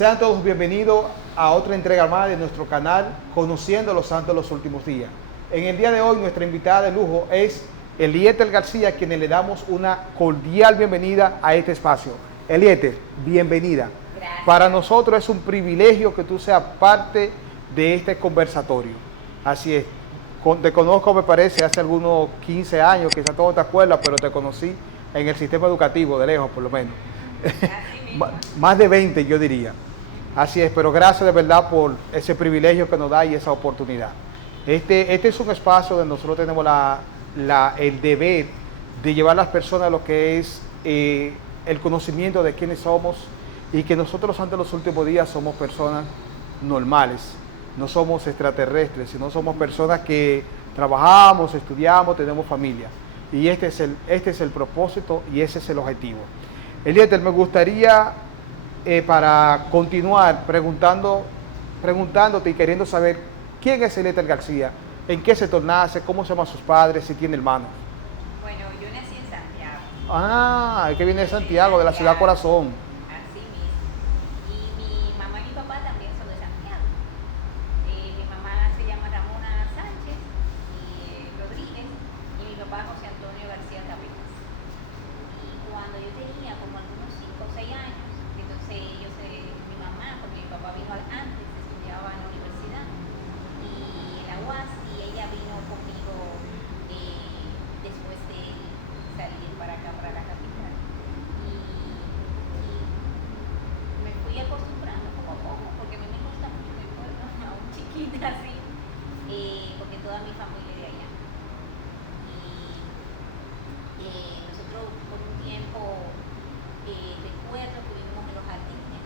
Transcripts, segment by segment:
Sean todos bienvenidos a otra entrega más de nuestro canal Conociendo a los Santos de los Últimos Días. En el día de hoy nuestra invitada de lujo es Elieter García, a quien le damos una cordial bienvenida a este espacio. Elieter, bienvenida. Gracias. Para nosotros es un privilegio que tú seas parte de este conversatorio. Así es. Te conozco, me parece, hace algunos 15 años, quizás tú no te acuerdas, pero te conocí en el sistema educativo, de lejos por lo menos. Más de 20, yo diría. Así es, pero gracias de verdad por ese privilegio que nos da y esa oportunidad. Este es un espacio donde nosotros tenemos el deber de llevar a las personas a lo que es el conocimiento de quiénes somos y que nosotros ante los últimos días somos personas normales, no somos extraterrestres, sino somos personas que trabajamos, estudiamos, tenemos familia. Y este es el propósito y ese es el objetivo. Elieter, me gustaría, para continuar preguntándote y queriendo saber quién es Elieter García, en qué sector nace, cómo se llaman sus padres, si tiene hermanos. Bueno, yo nací en Santiago. Ah, es que viene de Santiago, de la ciudad corazón. Así mismo. Y mi mamá y mi papá también son de Santiago. Mi mamá se llama Ramona Sánchez Rodríguez y mi papá José Antonio García Cabezas. Y cuando yo tenía como algunos 5 o 6 años, entonces mi mamá, porque mi papá vino antes, estudiaba en la universidad y en la UAS, y ella vino conmigo después de salir para acá, para la capital. Y me fui acostumbrando poco a poco, porque a mí me gusta mucho mi pueblo, aún chiquita así, porque toda mi familia es de allá. Y nosotros por un tiempo, recuerdo que vivimos en los jardines,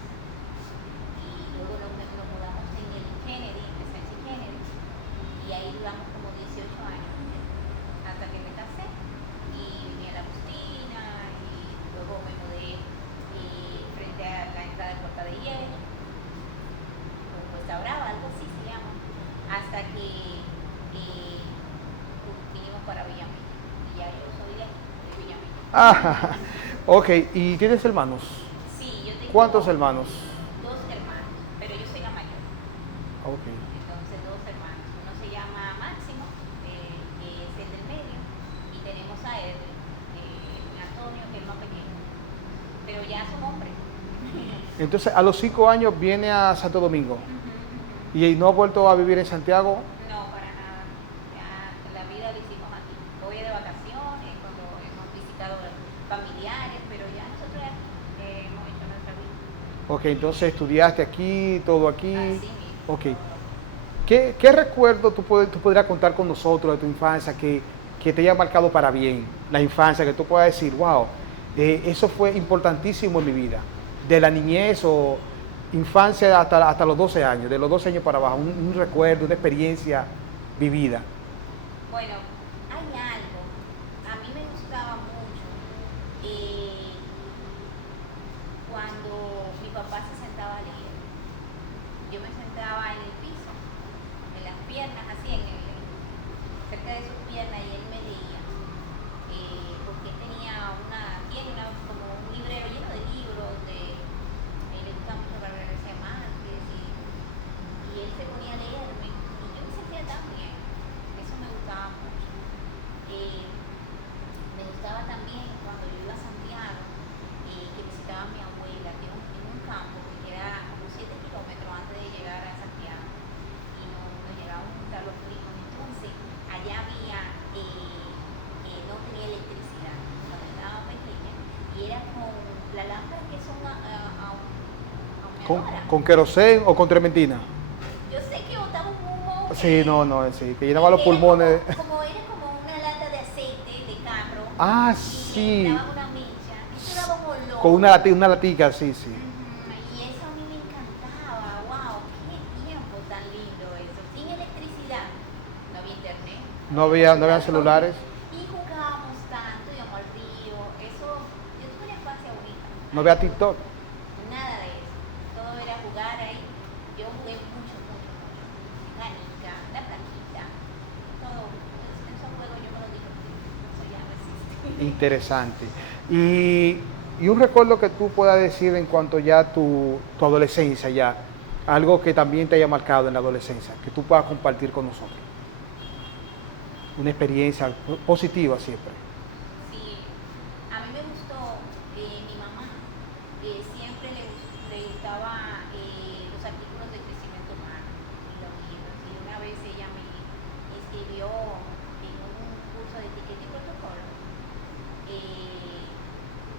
y luego nos mudamos en el Kennedy, en el Sánchez Kennedy, y ahí duramos como 18 años, hasta que me casé, y vine a la Agustina, y luego me mudé frente a la entrada de Puerta de Hierro, o Cuesta Brava, algo así se llama, hasta que vinimos para Villamella, y ya yo soy de Villamella. Ah, ok, ¿y tienes hermanos? Sí, yo tengo ¿Cuántos hermanos? 2 hermanos, pero yo soy la mayor. Ok. Entonces 2 hermanos. Uno se llama Máximo, que es el del medio, y tenemos a Edwin, Antonio, que es el más pequeño. Pero ya son hombres. Entonces, a los 5 años viene a Santo Domingo y no ha vuelto a vivir en Santiago. No, para nada. Ya la vida la hicimos aquí. Voy de vacaciones, cuando hemos visitado familiares, pero ya nosotros hemos hecho nuestra vida. Ok, entonces estudiaste aquí, todo aquí. Así mismo. Ok. ¿Qué recuerdo tú podrías contar con nosotros de tu infancia que te haya marcado para bien? La infancia, que tú puedas decir, wow, eso fue importantísimo en mi vida. De la niñez o infancia hasta los 12 años, de los 12 años para abajo, un recuerdo, una experiencia vivida. Bueno, hay algo. A mí me gustaba mucho cuando mi papá se sentaba a leer. Yo me sentaba en el piso, en las piernas, así, cerca de sus piernas, y él me leía. Porque él tiene como un librero lleno de libros, le gusta mucho Gabriel García Márquez, y él se ponía a leerme, y yo me sentía tan bien. Eso me gustaba mucho. Me gustaba también cuando yo iba a Santiago, que visitaba a mi abuela, que era en un campo que queda como 7 kilómetros antes de llegar a Santiago, y nos llegábamos a juntar los primos. Entonces, allá no tenía electricidad cuando estaba pequeña, y era con la lámpara que son ahumadoras. ¿Con querosén o con trementina? Yo sé que botaba un humo. Sí, sí, que llenaba los pulmones. Era como una lata de aceite de carro. Ah, Y sí. le daba una mecha. Eso daba un olor. Con una latica, sí. Y eso a mí me encantaba. Wow, qué tiempo tan lindo eso. Sin electricidad. No había internet. No había celulares. Y jugábamos tanto, íbamos al río. Eso, yo tuve una infancia bonita. No había TikTok. Nada de eso. Todo era jugar ahí. Yo jugué mucho. Ganica, la plaquita, todo. Esos juegos yo me los divertí. Eso ya no existe. Interesante. Y Y un recuerdo que tú puedas decir en cuanto ya a tu adolescencia, ya, algo que también te haya marcado en la adolescencia, que tú puedas compartir con nosotros. Una experiencia positiva siempre. Sí, a mí me gustó mi mamá, siempre le gustaba los artículos de crecimiento humano y los libros. Y una vez ella me inscribió en un curso de etiqueta y protocolo.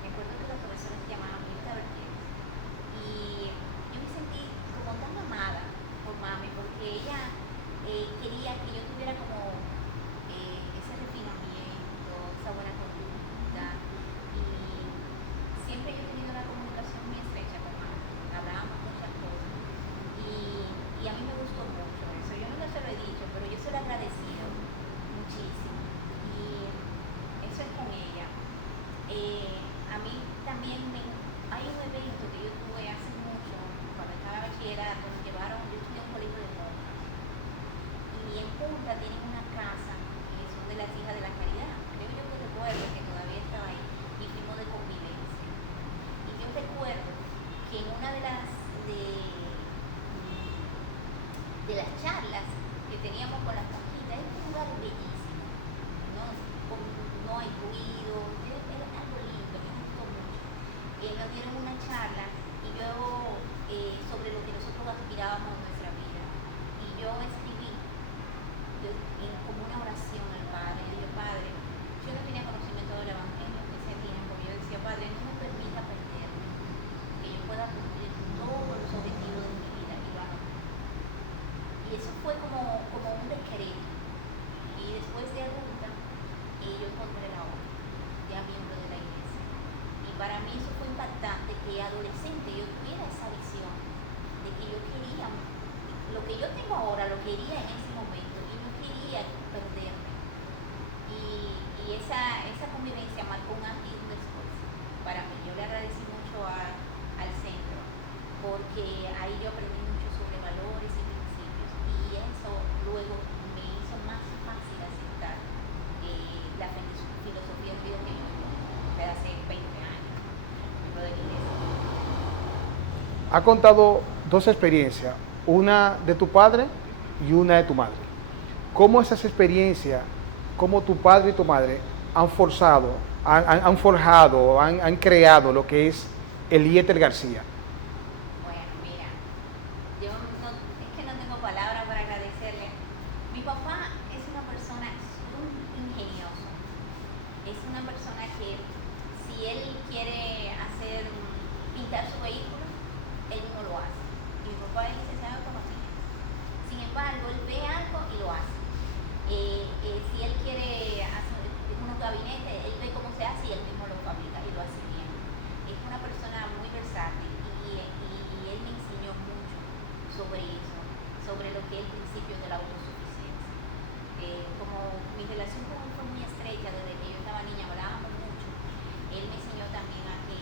Me acuerdo que la profesora se llamaba Mirta Vergés. Y yo me sentí como tan amada por mami, porque ella quería que yo tuviera como ese refinamiento, esa buena conducta. Y siempre yo he tenido una comunicación muy estrecha con mami, hablábamos muchas cosas. Y a mí me gustó mucho eso. Yo nunca se lo he dicho, pero yo se lo he agradecido muchísimo. Y eso es con ella. A mí también hay un evento que yo tuve hace mucho, cuando estaba en bachillerato, nos llevaron, yo estudié en un colegio de monjas. Y en Punta tienen una casa que son de las hijas de la caridad. Creo yo que recuerdo que todavía estaba ahí y fuimos de convivencia. Y yo recuerdo que en una de las charlas que teníamos con las monjitas, es un lugar bellísimo, no, no hay ruido, era algo lindo, me gustó mucho. Nos dieron una charla y yo sobre lo que nosotros aspirábamos en nuestra vida. Y yo escribí como una oración al Padre. Y dije, Padre, yo no tenía conocimiento del Evangelio en ese tiempo. Yo decía, Padre, no me permita perderme, que yo pueda cumplir todos los objetivos de mi vida. Y eso fue como un decreto. Y después de adulta, yo encontré la obra, ya miembro de la iglesia. Y para mí eso fue impactante, que adolescente yo tuviera esa visión de que yo quería, lo que yo tengo ahora lo quería en ese momento y no quería perderme. Y esa convivencia marcó un antes y un después para mí. Yo le agradecí mucho al centro, porque ahí yo aprendí mucho sobre valores y principios, y eso luego me hizo más fácil aceptar la filosofía de vida que yo de hace 20 años, lo de la iglesia. Ha contado dos experiencias, una de tu padre y una de tu madre. ¿Cómo esas experiencias, cómo tu padre y tu madre han forjado, han creado lo que es Eliezer García? Bueno, mira, yo no, es que no tengo palabras para agradecerle. Mi papá es una persona muy ingenioso. Es una persona que si él quiere pintar su vehículo, él no lo hace. Y mi papá es licenciado en economía. Sin embargo, él ve algo y lo hace. Si él quiere hacer unos gabinetes, él ve cómo se hace y él mismo lo fabrica y lo hace bien. Es una persona muy versátil y él me enseñó mucho sobre eso, sobre lo que es el principio de la autosuficiencia. Como mi relación con él fue muy estrecha desde que yo estaba niña, hablábamos mucho, él me enseñó también a que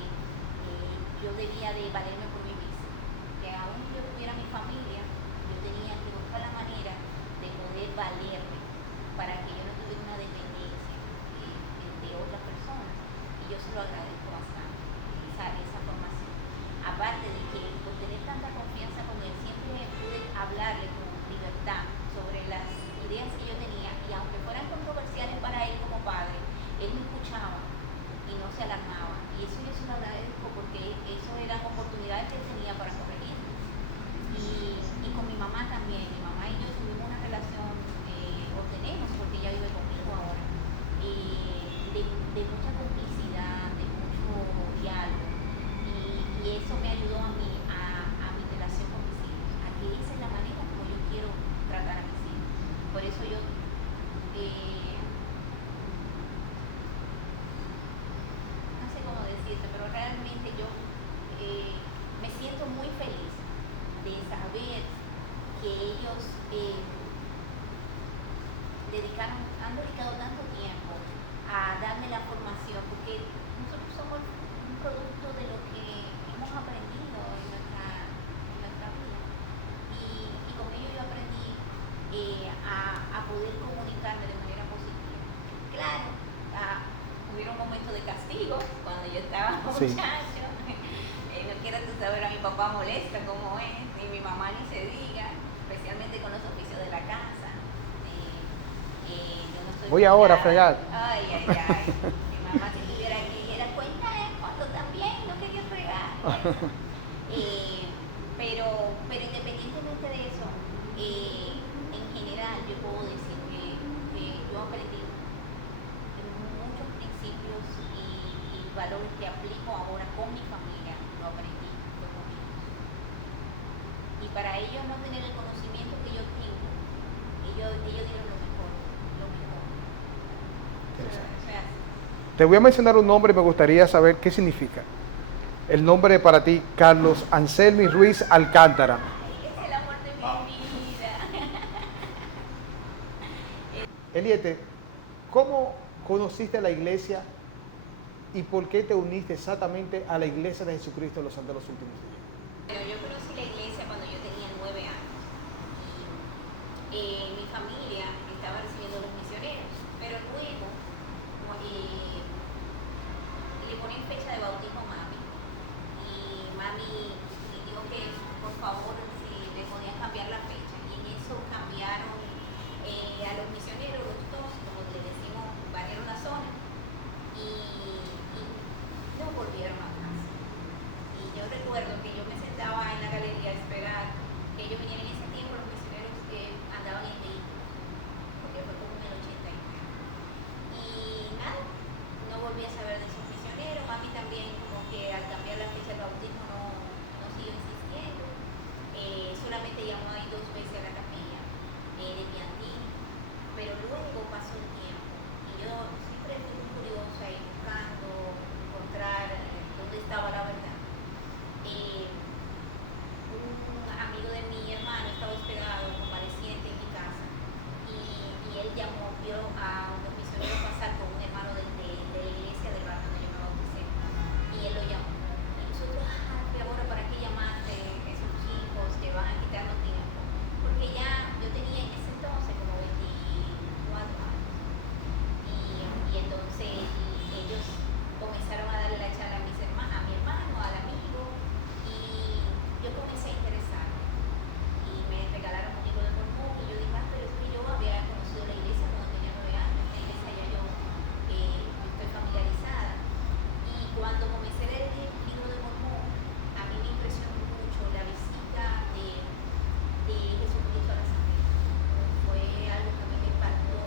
yo debía de valerme por mí misma, que aún yo tuviera mi familia, yo tenía que buscar la manera de poder valerme para que yo no tuviera una dependencia de otras personas, y yo se lo agradezco bastante, esa formación. Aparte de que por tener tanta confianza con él, siempre pude hablarle con libertad sobre las ideas que yo tenía, y aunque fueran controversiales para él como padre, él me escuchaba y no se alarmaba, y eso yo se lo agradezco porque eso eran oportunidades que él tenía para corregir. Y con mi mamá también, mi mamá y yo tuvimos una relación, o tenemos, porque ella vive conmigo ahora, de mucha complicidad, de mucho diálogo, y eso me ayudó a mí, a mi relación con mis hijos, a que esa es la manera como yo quiero tratar a mis hijos. Por eso yo no sé cómo decirte, pero realmente yo me siento muy feliz de saber que ellos han dedicado tanto tiempo a darme la formación, porque nosotros somos un producto de lo que hemos aprendido en nuestra vida. Y con ello yo aprendí a poder comunicarme de manera positiva. Claro, hubieron momentos de castigo cuando yo estaba Sí. muchacho. No quiero tú saber a mi papá molesta como es, ni mi mamá ni se diga, especialmente con los oficios de la casa. Yo no estoy Voy ahora a obligada. fregar. Ay, ay, ay. Mi mamá si estuviera aquí dijera, cuenta cuando también no quería fregar. Pero independientemente de eso, en general yo puedo decir que yo aprendí muchos principios y valores que aplico ahora con mi familia, lo aprendí con ellos. Y para ellos no tener el conocimiento que yo tengo, ellos dieron lo mejor, lo mejor. O sea, Te voy a mencionar un nombre y me gustaría saber qué significa. El nombre para ti, Carlos Anselmi Ruiz Alcántara. ay, es el amor de mi vida. Eliete, ¿cómo conociste la iglesia y por qué te uniste exactamente a la iglesia de Jesucristo de los Santos de los Últimos Días? Bueno, yo conocí la iglesia cuando yo tenía 9 años. Mi familia estaba recibiendo a los misioneros, pero luego le ponían fecha de bautismo a mami. Y mami me dijo que por favor si le podían cambiar la fecha. Y en eso cambiaron a los misioneros, los dos, como le decimos, barrieron la zona y no volvieron a casa. Y yo recuerdo que yo me sentaba en la galería a esperar que ellos vinieran. En ese tiempo los misioneros andaban en vehículos, porque fue como en el 89. Y nada, no volví a saber de esos misioneros. Mami también como que al cambiar la fecha del bautismo no siguió insistiendo. Solamente llamó ahí 2 veces a la capilla de Piantini. Pero luego pasó el tiempo y yo siempre fui muy curiosa y buscando encontrar dónde estaba la verdad. Un amigo de mi hermano estaba hospedado convaleciente en mi casa y él llamó, vio a unos misioneros pasar con un hermano de la iglesia del barrio donde yo me bauticé y él lo llamó. Y nosotros, ahora ¿para qué llamaste esos chicos que van a quitarnos tiempo? Porque ya yo tenía en ese entonces como 24 años y entonces ellos comenzaron a darle la charla a mi hermano, al amigo, y yo comencé a interesarme y me regalaron un libro de Mormón y yo dije, pero es que yo había conocido la iglesia cuando tenía 9 años, la iglesia ya yo estoy familiarizada. Y cuando comencé a leer el libro de Mormón, a mí me impresionó mucho la visita de Jesucristo a las Américas. Fue algo que a mí me impactó.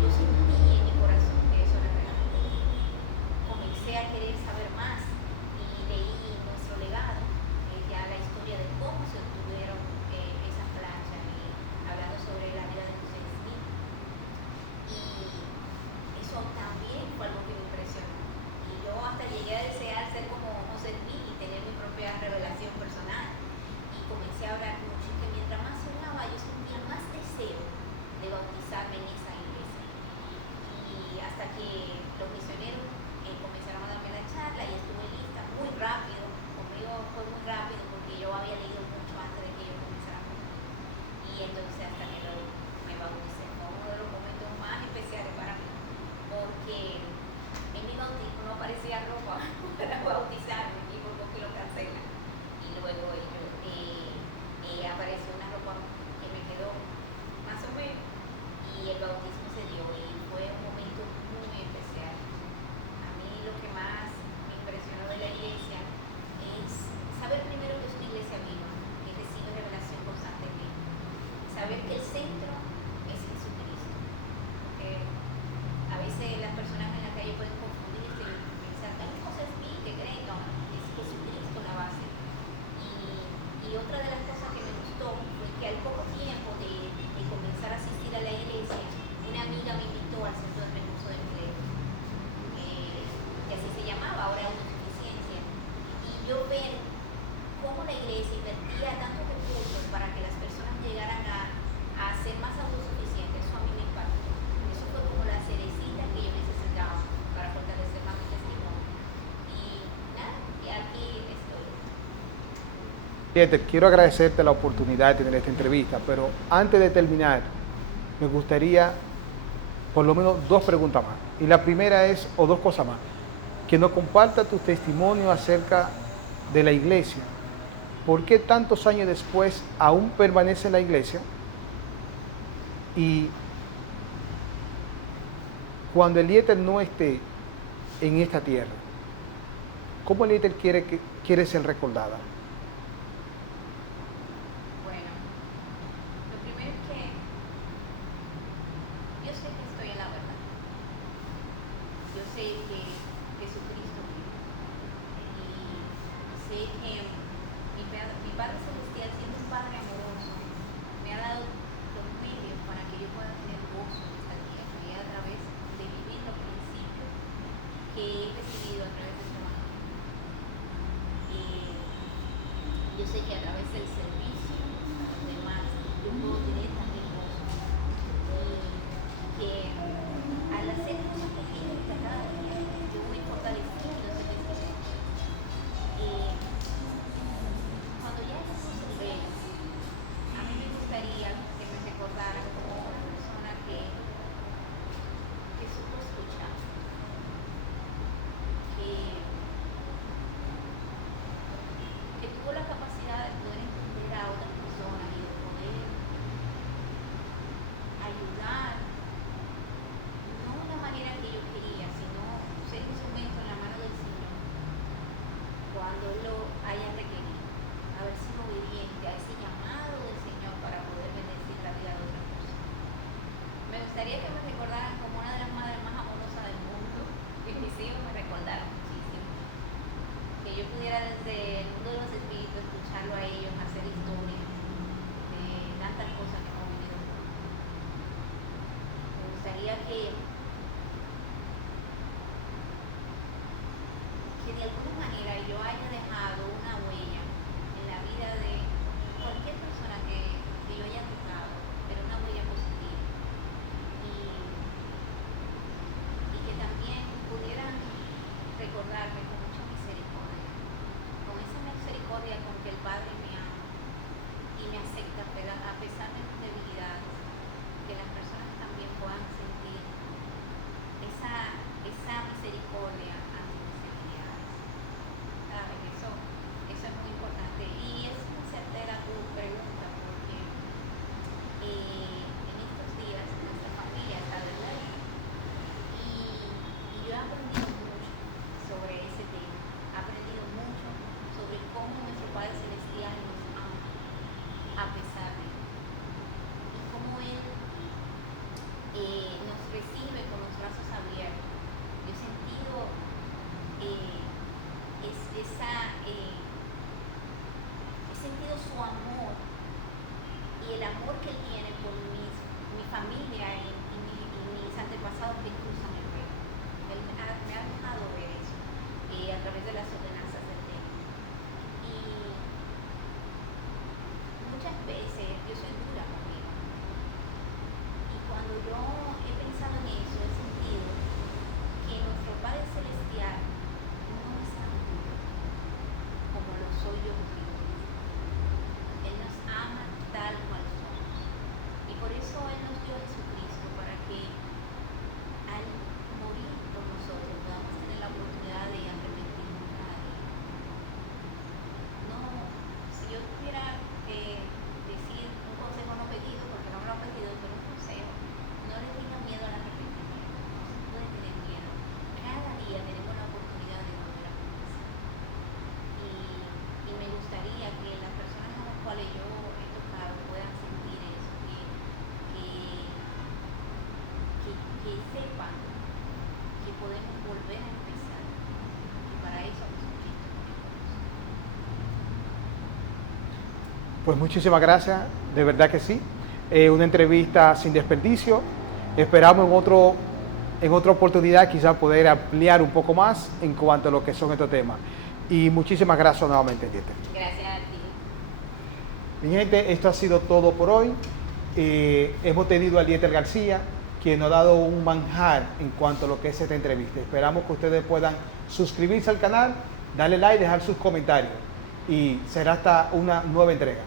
Yo sentí en mi corazón que eso era real. Comencé a querer saber más y leí nuestro legado, ya la historia de cómo se obtuvieron esas planchas y hablando sobre la vida de José Smith. Y eso también fue algo que me impresionó. Y yo hasta llegué a desear ser como José Smith y tener mi propia revelación personal. Y comencé a orar mucho y que mientras más oraba yo sentía más deseo de bautizarme en esa iglesia. Y hasta que los misioneros comenzaron a darme la charla y estuve lista muy rápido. Conmigo fue muy rápido porque yo había leído mucho antes de que ellos comenzaran. Y entonces hasta que me bauticé. Fue uno de los momentos más especiales para mí. Porque en mi bautismo no aparecía ropa para bautizarme y por poco lo cancelan. Y luego apareció una ropa que me quedó más o menos y el bautismo se dio y fue un momento muy especial. A mí lo que más me impresionó de la iglesia es saber primero que es una iglesia viva, que recibe revelación constantemente. Saber que el centro es Jesucristo. Porque a veces las personas en la calle pueden confundirse y pensar, hay cosas que creen, no, es Jesucristo la base. Y otra de las cosas que me gustó fue que al poco tiempo de comenzar a asistir a la iglesia, una amiga me invitó al centro de recursos de empleo, que así se llamaba, ahora Autosuficiencia. Y yo ver cómo la iglesia invertía tantos recursos para que las personas llegaran a ser más autosuficientes, eso a mí me impactó. Eso fue como la cerecita que yo necesitaba para fortalecer más mi testimonio. Y nada, y aquí estoy. Quiero agradecerte la oportunidad de tener esta entrevista, pero antes de terminar, me gustaría por lo menos 2 preguntas más. Y la primera es, o 2 cosas más. que nos comparta tu testimonio acerca de la iglesia. ¿Por qué tantos años después aún permanece en la iglesia? Y cuando Eliezer no esté en esta tierra, ¿cómo Eliezer quiere ser recordada? Bueno, lo primero es que yo sé que estoy en la verdad. Yo sé que Jesucristo vive. Y sé que mi Padre Celestial, siendo un Padre amoroso, me ha dado los medios para que yo pueda tener gozo en esta tierra y a través de vivir los principios que he recibido a través de su mano. Y yo sé que a través del servicio a los demás yo puedo tener también gozo. Y que al hacer cosas pequeñas cada día, yo voy fortaleciendo ese testimonio. Y cuando ya Jesús se ve, a mí me gustaría que me recordaran como una persona que supo escuchar, que tuvo la capacidad de poder entender a otras personas y de poder ayudar, no de la manera que yo quería, sino ser instrumento en la mano del Señor cuando Él lo haya requerido, haber sido obediente a ese llamado del Señor para poder bendecir la vida de otras personas. Me gustaría que me recordaran como una de las madres más amorosas del mundo, que mis hijos me recordaron muchísimo, que yo pudiera desde el mundo de los espíritus escucharlo a ellos, hacer historias de tantas cosas que hemos vivido. Me gustaría que de alguna manera yo haya dejado una huella en la vida de cualquier persona que yo haya tocado, pero una huella positiva. Y que también pudieran recordarme con mucha misericordia, con esa misericordia con que el Padre me ama y me acepta a pesar de mis debilidades, que las personas también puedan sentir esa misericordia ante mis debilidades. ¿Sabes? Eso es muy importante. Y es muy certera tu pregunta, porque en estos días nuestra familia está de duelo. Y yo he aprendido mucho sobre ese tema. He aprendido mucho sobre cómo nuestro Padre Celestial nos ama a pesar de él. Y cómo Él nos recibe con los brazos abiertos. Yo he sentido he sentido su amor y el amor que Él tiene por mi familia y mis antepasados que cruzan el río. Él me ha dejado ver eso a través de las ordenanzas del templo. Y muchas veces yo soy dura conmigo. Y cuando yo he pensado en eso, he sentido que nuestro Padre Celestial no es tan duro como lo soy yo conmigo. Él nos ama tal cual somos. Y por eso Él nos dio a Jesucristo, para que al morir por nosotros podamos tener la oportunidad de arrepentirnos cada día. No, si yo tuviera que decir un consejo no pedido, porque no me lo han pedido, pero un consejo, no le tengan miedo al arrepentimiento. No se puede tener miedo. Cada día tenemos la oportunidad de volver a comenzar. Y me gustaría que las personas a las cuales yo he tocado puedan sentir eso, que sepan que podemos volver a empezar, y para eso Jesucristo murió por nosotros. Pues muchísimas gracias, de verdad que sí. Una entrevista sin desperdicio. Esperamos en otra oportunidad quizás poder ampliar un poco más en cuanto a lo que son estos temas. Y muchísimas gracias nuevamente, Eliezer. Gracias a ti. Mi gente, esto ha sido todo por hoy. Hemos tenido a Eliezer García, quien nos ha dado un manjar en cuanto a lo que es esta entrevista. Esperamos que ustedes puedan suscribirse al canal, darle like, dejar sus comentarios. Y será hasta una nueva entrega.